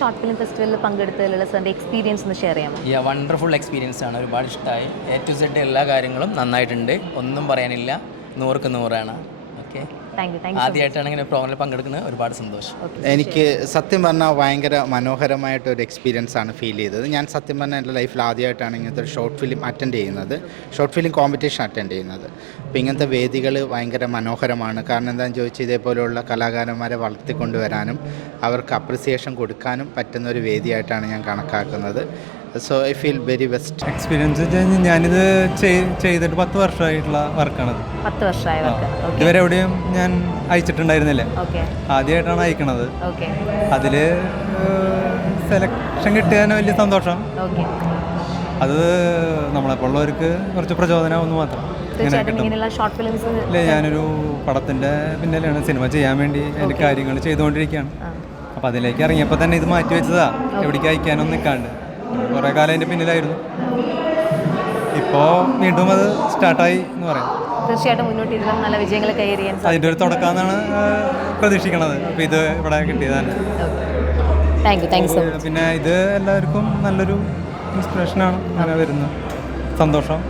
Short film ഫെസ്റ്റിവലിൽ പങ്കെടുത്തതിലുള്ള സാറിൻ്റെ experience ഒന്ന് ഷെയർ ചെയ്യാമോ? വണ്ടർഫുൾ എക്സ്പീരിയൻസ് ആണ്, ഒരുപാട് ഇഷ്ടമായി. A to Z എല്ലാ കാര്യങ്ങളും നന്നായിട്ടുണ്ട്, ഒന്നും പറയാനില്ല, 100ക്ക് 100ആണ്. ഓക്കെ, ആദ്യമായിട്ടാണ് ഇങ്ങനെ പ്രോഗ്രാമിൽ പങ്കെടുക്കുന്നത്, ഒരുപാട് സന്തോഷം. എനിക്ക് സത്യം പറഞ്ഞാൽ ഭയങ്കര മനോഹരമായിട്ടൊരു എക്സ്പീരിയൻസ് ആണ് ഫീൽ ചെയ്തത്. ഞാൻ സത്യം പറഞ്ഞാൽ എൻ്റെ ലൈഫിൽ ആദ്യമായിട്ടാണ് ഇങ്ങനത്തെ ഒരു ഷോർട്ട് ഫിലിം അറ്റൻഡ് ചെയ്യുന്നത്, ഷോർട്ട് ഫിലിം കോമ്പറ്റീഷൻ അറ്റൻഡ് ചെയ്യുന്നത്. അപ്പോൾ ഇങ്ങനത്തെ വേദികൾ ഭയങ്കര മനോഹരമാണ്. കാരണം എന്താണെന്ന് ചോദിച്ചാൽ ഇതേപോലെയുള്ള കലാകാരന്മാരെ വളർത്തിക്കൊണ്ടുവരാനും അവർക്ക് അപ്രിസിയേഷൻ കൊടുക്കാനും പറ്റുന്ന ഒരു വേദിയായിട്ടാണ് ഞാൻ കണക്കാക്കുന്നത്. So I feel very best experience. ഞാനിത് ചെയ്തിട്ട് 10 വർഷമായിട്ടുള്ള വർക്കാണത്. 10 വർഷമായ വർക്ക്. ഇതുവരെ എവിടെയും ഞാൻ അയച്ചിട്ടുണ്ടായിരുന്നില്ല, ആദ്യമായിട്ടാണ് അയക്കണത്. അതിൽ സെലക്ഷൻ കിട്ടിയതിന് വലിയ സന്തോഷം. അത് നമ്മളെപ്പോലുള്ളവർക്ക് കുറച്ച് പ്രചോദനമാവുന്നു മാത്രം. ഇല്ല, ഞാനൊരു പടത്തിൻ്റെ പിന്നിലാണ്, സിനിമ ചെയ്യാൻ വേണ്ടി അതിൻ്റെ കാര്യങ്ങൾ ചെയ്തുകൊണ്ടിരിക്കുകയാണ്. അപ്പോൾ അതിലേക്ക് ഇറങ്ങിയപ്പോൾ തന്നെ ഇത് മാറ്റി വെച്ചതാ, എവിടേക്ക് അയക്കാനൊന്നും നിൽക്കാണ്ട്. കുറേ കാലം അതിൻ്റെ പിന്നിലായിരുന്നു. ഇപ്പോൾ വീണ്ടും അത് സ്റ്റാർട്ടായി എന്ന് പറയാം. തീർച്ചയായിട്ടും മുന്നോട്ട് ഇരുന്ന് നല്ല വിജയങ്ങൾ കൈവരിക്കാൻ അതിൻ്റെ ഒരു തുടക്കമെന്നാണ് പ്രതീക്ഷിക്കുന്നത്. അപ്പോൾ ഇത് ഇവിടെ കിട്ടിയതാണ്. പിന്നെ ഇത് എല്ലാവർക്കും നല്ലൊരു ഇൻസ്പിറേഷനാണ് അങ്ങനെ വരുന്നത്. സന്തോഷം.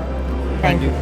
Thank you.